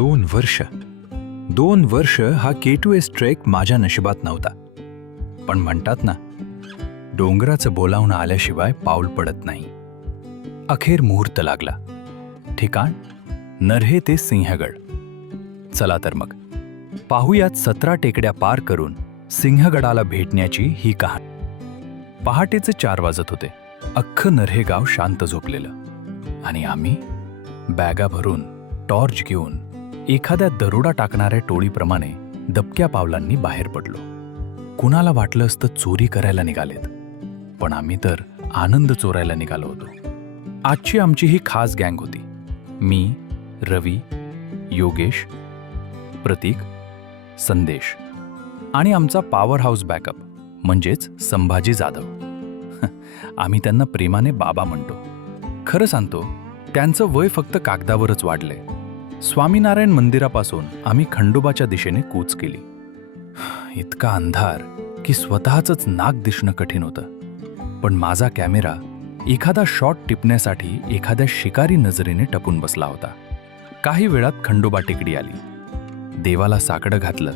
दोन वर्ष. दोन वर्ष हा के टू एस ट्रेक माझ्या नशिबात नव्हता. पण म्हणतात ना डोंगराचं बोलावणं आल्याशिवाय पाऊल पडत नाही. अखेर मुहूर्त लागला. ठिकाण? नरहे ते सिंहगड. चला तर मग. पाहुयात सतरा टेकड्या पार करून सिंहगडाला भेटण्याची ही कहाणी. पहाटेचे चार वाजत होते. अख्खं नरहे गाव शांत झोपलेलं. आणि आम्ही बॅगा भरून टॉर्च घेऊन एखाद्या दरोडा टाकणाऱ्या टोळीप्रमाणे दबक्या पावलांनी बाहेर पडलो. कुणाला वाटलं असतं चोरी करायला निघालेत पण आम्ही तर आनंद चोरायला निघालो होतो. आजची आमची ही खास गँग होती. मी रवी योगेश प्रतीक संदेश आणि आमचा पॉवर हाऊस बॅकअप म्हणजेच संभाजी जाधव. आम्ही त्यांना प्रेमाने बाबा म्हणतो. खरं सांगतो त्यांचं वय फक्त कागदावरच वाढलंय. स्वामीनारायण मंदिरापासून आम्ही खंडोबाच्या दिशेने कूच केली. इतका अंधार की स्वतःचंच नाक दिसणं कठीण होतं. पण माझा कॅमेरा एखादा शॉट टिपण्यासाठी एखाद्या शिकारी नजरेने टपून बसला होता. काही वेळात खंडोबा टेकडी आली. देवाला साकडं घातलं.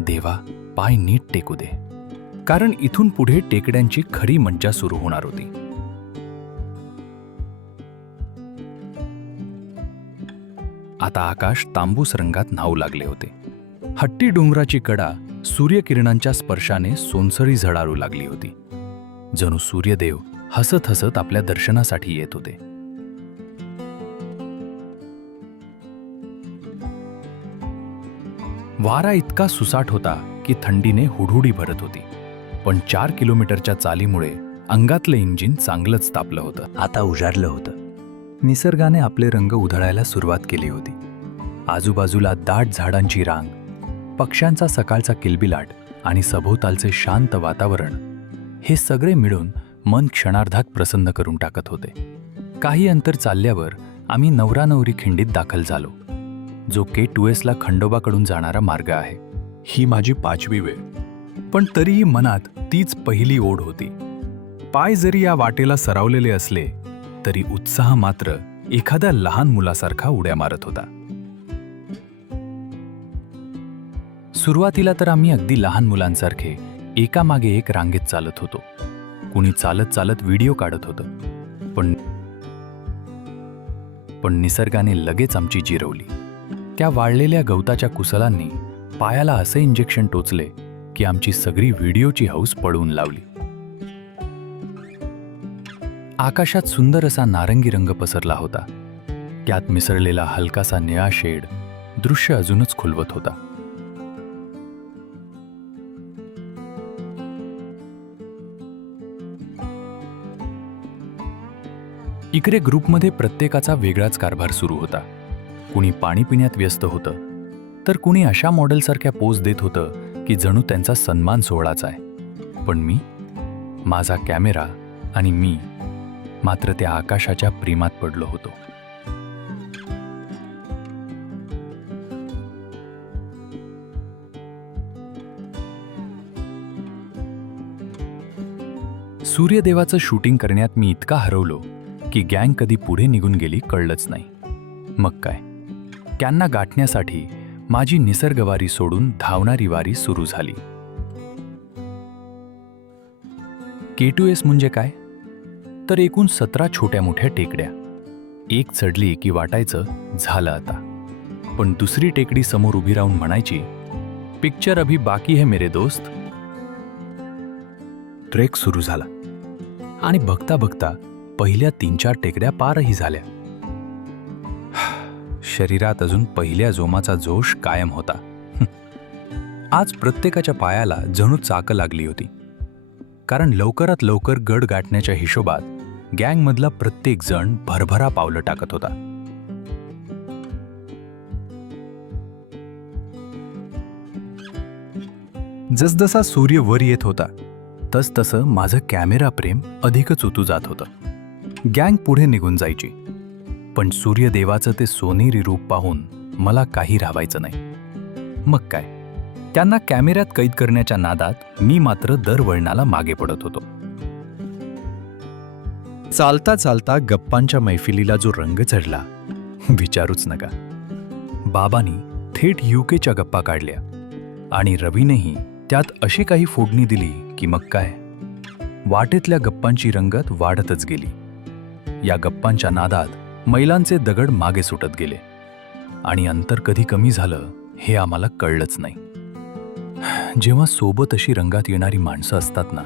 देवा पाय नीट टेकू दे. कारण इथून पुढे टेकड्यांची खरी मज्जा सुरू होणार होती. आता आकाश तांबूस रंगात न्हावू लागले होते. हट्टी डोंगराची कडा सूर्यकिरणांच्या स्पर्शाने सोनसरी झळारू लागली होती. जणू सूर्यदेव हसत हसत आपल्या दर्शनासाठी येत होते. वारा इतका सुसाट होता की थंडीने हुडहुडी भरत होती. पण चार किलोमीटरच्या चालीमुळे अंगातलं इंजिन चांगलंच तापलं होतं. आता उजाडलं होतं. निसर्गाने आपले रंग उधळायला सुरुवात केली होती. आजूबाजूला दाट झाडांची रांग पक्ष्यांचा सकाळचा किलबिलाट आणि सभोवतालचे शांत वातावरण हे सगळे मिळून मन क्षणार्धात प्रसन्न करून टाकत होते. काही अंतर चालल्यावर आम्ही नवरा नवरी खिंडीत दाखल झालो. जो के टू एसला खंडोबाकडून जाणारा मार्ग आहे. ही माझी पाचवी वेळ. पण तरीही मनात तीच पहिली ओढ होती. पाय जरी या वाटेला सरावलेले असले तरी उत्साह मात्र एखाद्या लहान मुलासारखा उड्या मारत होता. सुरुवातीला तर आम्ही अगदी लहान मुलांसारखे एकामागे एक रांगेत चालत होतो. कुणी चालत चालत व्हिडिओ काढत होतं. पण पण निसर्गाने लगेच आमची जिरवली. त्या वाळलेल्या गवताच्या कुसलांनी पायाला असे इंजेक्शन टोचले की आमची सगळी व्हिडिओची हौस पळवून लावली. आकाशात सुंदर असा नारंगी रंग पसरला होता. त्यात मिसळलेला हलकासा निळा शेड दृश्य अजूनच खुलवत होता. इकडे ग्रुपमध्ये प्रत्येकाचा वेगळाच कारभार सुरू होता. कुणी पाणी पिण्यात व्यस्त होतं तर कुणी अशा मॉडेलसारख्या पोज देत होतं की जणू त्यांचा सन्मान सोहळाच आहे. पण मी माझा कॅमेरा आणि मी मात्र त्या आकाशाच्या प्रेमात पडलो होतो. सूर्यदेवाचं शूटिंग करण्यात मी इतका हरवलो की गँग कधी पुढे निघून गेली कळलंच नाही. मग काय? त्यांना गाठण्यासाठी माझी निसर्गवारी सोडून धावणारी वारी सुरू झाली. के टू एस म्हणजे काय? तर एकूण सतरा छोट्या मोठ्या टेकड्या. एक चढली की वाटायचं झालं आता. पण दुसरी टेकडी समोर उभी राहून म्हणायची पिक्चर अभी बाकी है मेरे दोस्त. ट्रेक सुरू झाला. आणि बघता बघता पहिल्या तीन चार टेकड्या पारही झाल्या. शरीरात अजून पहिल्या जोमाचा जोश कायम होता. आज प्रत्येकाच्या पायाला जणू चाक लागली होती. कारण लवकरात लवकर गड गाठण्याच्या हिशोबात गँगमधला प्रत्येक जण भरभरा पावलं टाकत होता. जसजसा सूर्य वर येत होता तसतसं माझं कॅमेरा प्रेम अधिकच उतू जात होतं. गँग पुढे निघून जायची. पण सूर्यदेवाचं ते सोनेरी रूप पाहून मला काही राहायचं नाही. मग काय? त्यांना कॅमेऱ्यात कैद करण्याच्या नादात मी मात्र दरवळणाला मागे पडत होतो. चालता चालता गप्पांच्या मैफिलीला जो रंग चढला विचारूच नका. बाबांनी थेट युकेच्या गप्पा काढल्या आणि रवीनेही त्यात अशी काही फोडणी दिली की मग काय? वाटेतल्या गप्पांची रंगत वाढतच गेली. या गप्पांच्या नादात मैलांचे दगड मागे सुटत गेले आणि अंतर कधी कमी झालं हे आम्हाला कळलंच नाही. जेव्हा सोबत अशी रंगात येणारी माणसं असतात ना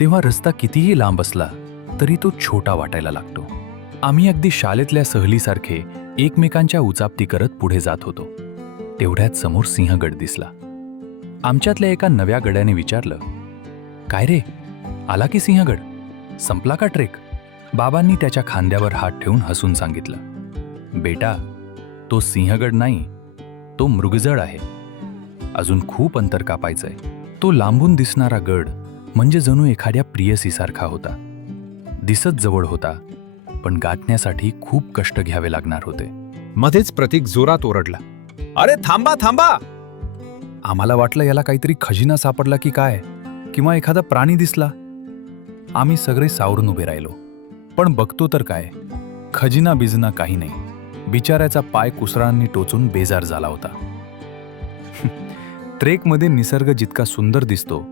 तेव्हा रस्ता कितीही लांब असला तरी तो छोटा वाटायला लागतो. आम्ही अगदी शाळेतल्या सहलीसारखे एकमेकांच्या उचापती करत पुढे जात होतो. तेवढ्यात समोर सिंहगड दिसला. आमच्यातल्या एका नव्या गड्याने विचारलं काय रे? आला की सिंहगड? संपला का ट्रेक? बाबांनी त्याच्या खांद्यावर हात ठेवून हसून सांगितलं बेटा तो सिंहगड नाही तो मृगजळ आहे. अजून खूप अंतर कापायचंय. तो लांबून दिसणारा गड म्हणजे जणू एखाद्या प्रियसीसारखा होता. दिसत जवळ होता पण गाठण्यासाठी खूप कष्ट घ्यावे लागणार होते. मध्येच प्रतीक जोरात ओरडला अरे थांबा थांबा! आम्हाला वाटलं याला काहीतरी खजिना सापडला की काय किंवा एखादा प्राणी दिसला. आम्ही सगळे सावरून उभे राहिलो पण बघतो तर काय खजिना बिजना काही नाही. बिचाऱ्याचा पाय कुसरांनी टोचून बेजार झाला होता. ट्रेकमध्ये निसर्ग जितका सुंदर दिसतो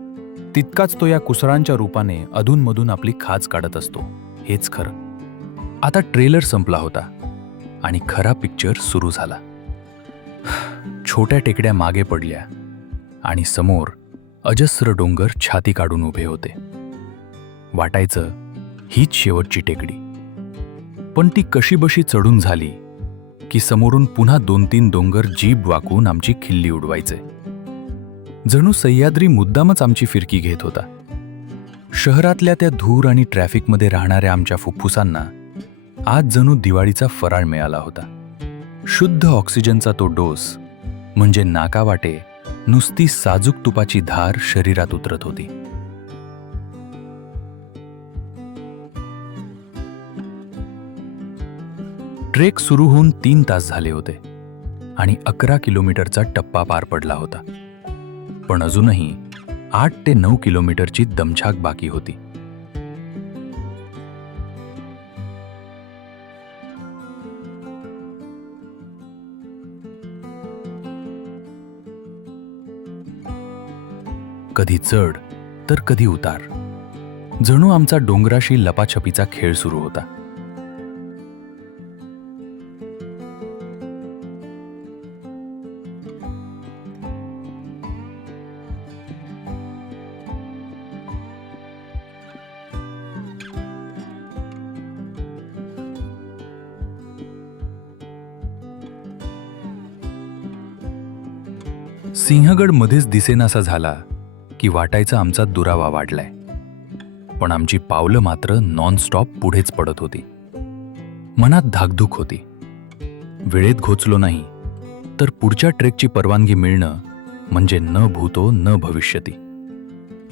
तितकाच तो या कुसरांच्या रूपाने अधूनमधून आपली खाज काढत असतो. हेच खरं. आता ट्रेलर संपला होता आणि खरा पिक्चर सुरू झाला. छोट्या टेकड्या मागे पडल्या आणि समोर अजस्र डोंगर छाती काढून उभे होते. वाटायचं हीच शेवटची टेकडी. पण ती कशीबशी चढून झाली की समोरून पुन्हा दोन तीन डोंगर जीभ वाकून आमची खिल्ली उडवायचे. जणू सह्याद्री मुद्दामच आमची फिरकी घेत होता. शहरातल्या त्या धूर आणि ट्रॅफिकमध्ये राहणाऱ्या आमच्या फुफ्फुसांना आज जणू दिवाळीचा फराळ मिळाला होता. शुद्ध ऑक्सिजनचा तो डोस म्हणजे नाकावाटे नुसती साजूक तुपाची धार शरीरात उतरत होती. ट्रेक सुरू होऊन तीन तास झाले होते आणि अकरा किलोमीटरचा टप्पा पार पडला होता. पण अजूनही आठ ते नऊ किलोमीटरची दमछाक बाकी होती. कधी चढ तर कधी उतार. जणू आमचा डोंगराशी लपाछपीचा खेळ सुरू होता. सिंहगड मध्येच दिसेनासा झाला की वाटायचा आमचा दुरावा वाढलाय. पण आमची पावलं मात्र नॉनस्टॉप पुढेच पडत होती. मनात धाकधूक होती. वेळेत घोचलो नाही तर पुढच्या ट्रेकची परवानगी मिळणं म्हणजे न भूतो न भविष्यती.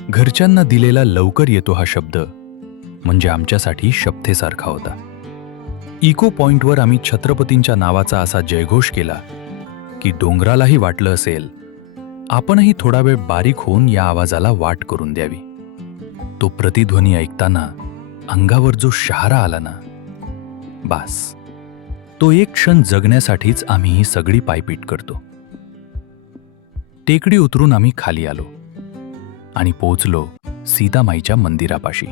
घरच्यांना दिलेला लवकर येतो हा शब्द म्हणजे आमच्यासाठी शब्देसारखा होता. इको पॉइंटवर आम्ही छत्रपतींच्या नावाचा असा जयघोष केला की डोंगरालाही वाटलं असेल आपणही थोडा वेळ बारीक होऊन या आवाजाला वाट करून द्यावी. तो प्रतिध्वनी ऐकताना अंगावर जो शहारा आला ना बास तो एक क्षण जगण्यासाठीच आम्ही ही सगळी पायपीट करतो. टेकडी उतरून आम्ही खाली आलो आणि पोचलो सीतामाईच्या मंदिरापाशी.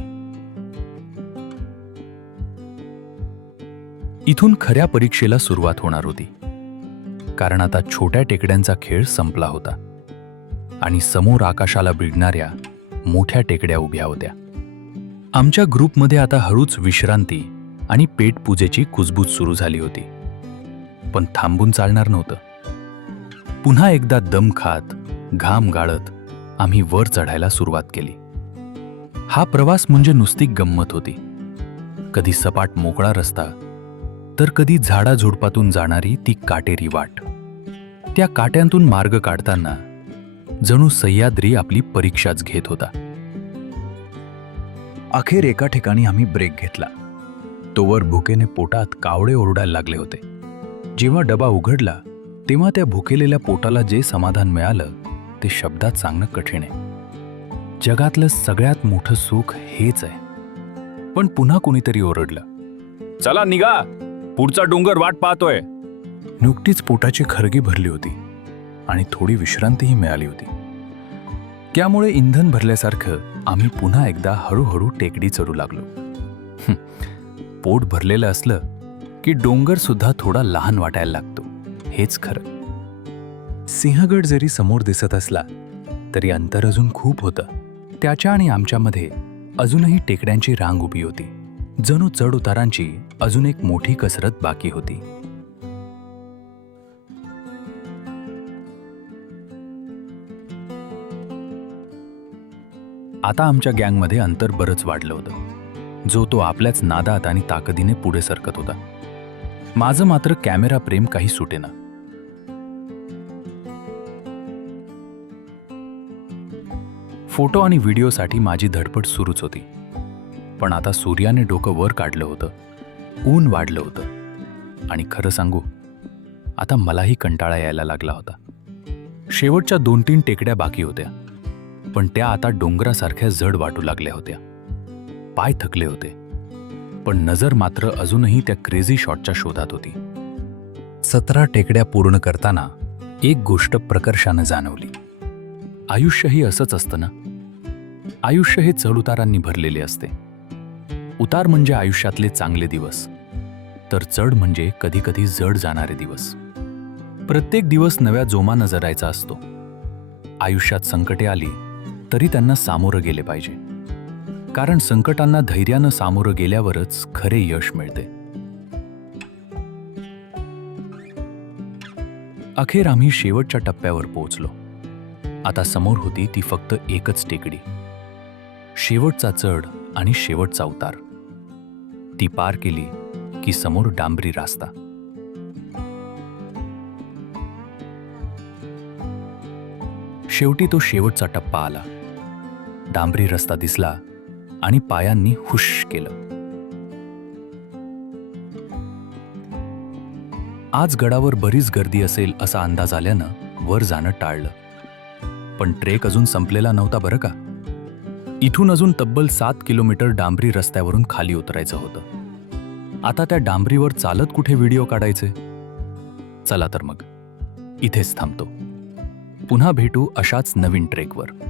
इथून खऱ्या परीक्षेला सुरुवात होणार होती. कारण आता छोट्या टेकड्यांचा खेळ संपला होता. आणि समोर आकाशाला भिडणाऱ्या मोठ्या टेकड्या उभ्या होत्या. आमच्या ग्रुपमध्ये आता हळूच विश्रांती आणि पेटपूजेची कुजबूज सुरू झाली होती. पण थांबून चालणार नव्हतं. पुन्हा एकदा दम खात घाम गाळत आम्ही वर चढायला सुरुवात केली. हा प्रवास म्हणजे नुसती गंमत होती. कधी सपाट मोकळा रस्ता तर कधी झाडाझुडपातून जाणारी ती काटेरी वाट. त्या काट्यांतून मार्ग काढताना जणू सह्याद्री आपली परीक्षाच घेत होता. अखेर एका ठिकाणी आम्ही ब्रेक घेतला. तोवर भुकेने पोटात कावळे ओरडायला लागले होते. जेव्हा डबा उघडला तेव्हा त्या भुकेलेल्या पोटाला जे समाधान मिळालं ते शब्दात सांगणं कठीण आहे. जगातलं सगळ्यात मोठं सुख हेच आहे. पण पुन्हा कुणीतरी ओरडलं. चला निघा पुढचा डोंगर वाट पाहतोय. नुकतीच पोटाची खरगी भरली होती. आणि थोडी विश्रांतीही मिळाली होती. त्यामुळे इंधन भरल्यासारखं आम्ही पुन्हा एकदा हळूहळू टेकडी चढू लागलो. पोट भरलेलं असलं की डोंगर सुद्धा थोडा लहान वाटायला लागतो. हेच खरं. सिंहगड जरी समोर दिसत असला तरी अंतर अजून खूप होतं. त्याच्या आणि आमच्यामध्ये अजूनही टेकड्यांची रांग उभी होती. जणू चढ उतारांची अजून एक मोठी कसरत बाकी होती. आता आमच्या गँगमध्ये अंतर बरंच वाढलं होतं. जो तो आपल्याच नादात आणि ताकदीने पुढे सरकत होता. माझं मात्र कॅमेरा प्रेम काही सुटेना फोटो आणि व्हिडिओसाठी माझी धडपड सुरूच होती. पण आता सूर्याने डोकं वर काढलं होतं. ऊन वाढलं होतं. आणि खरं सांगू आता मलाही कंटाळा यायला लागला होता. शेवटच्या दोन तीन टेकड्या बाकी होत्या. पण त्या आता डोंगरासारख्या जड वाटू लागल्या होत्या. पाय थकले होते. पण नजर मात्र अजूनही त्या क्रेझी शॉटच्या शोधात होती. सतरा टेकड्या पूर्ण करताना एक गोष्ट प्रकर्षानं जाणवली. आयुष्यही असंच असतं ना? आयुष्य हे चढउतारांनी भरलेले असते. उतार म्हणजे आयुष्यातले चांगले दिवस. तर चढ म्हणजे कधीकधी जड जाणारे दिवस. प्रत्येक दिवस नव्या जोमानं जरायचा असतो. आयुष्यात संकटे आली तरी त्यांना सामोरं गेले पाहिजे. कारण संकटांना धैर्यानं सामोरं गेल्यावरच खरे यश मिळते. अखेर आम्ही शेवटच्या टप्प्यावर पोहोचलो. आता समोर होती ती फक्त एकच टेकडी. शेवटचा चढ आणि शेवटचा उतार. ती पार केली की समोर डांबरी रास्ता. शेवटी तो शेवटचा टप्पा आला. डांबरी रस्ता दिसला आणि पायांनी हुश केलं. आज गडावर बरीच गर्दी असेल असा अंदाज आल्यानं वर जाणं टाळलं. पण ट्रेक अजून संपलेला नव्हता बरं का? इथून अजून तब्बल सात किलोमीटर डांबरी रस्त्यावरून खाली उतरायचं होतं. आता त्या डांबरीवर चालत कुठे व्हिडिओ काढायचे? चला तर मग इथेच थांबतो. पुन्हा भेटू अशाच नवीन ट्रेकवर.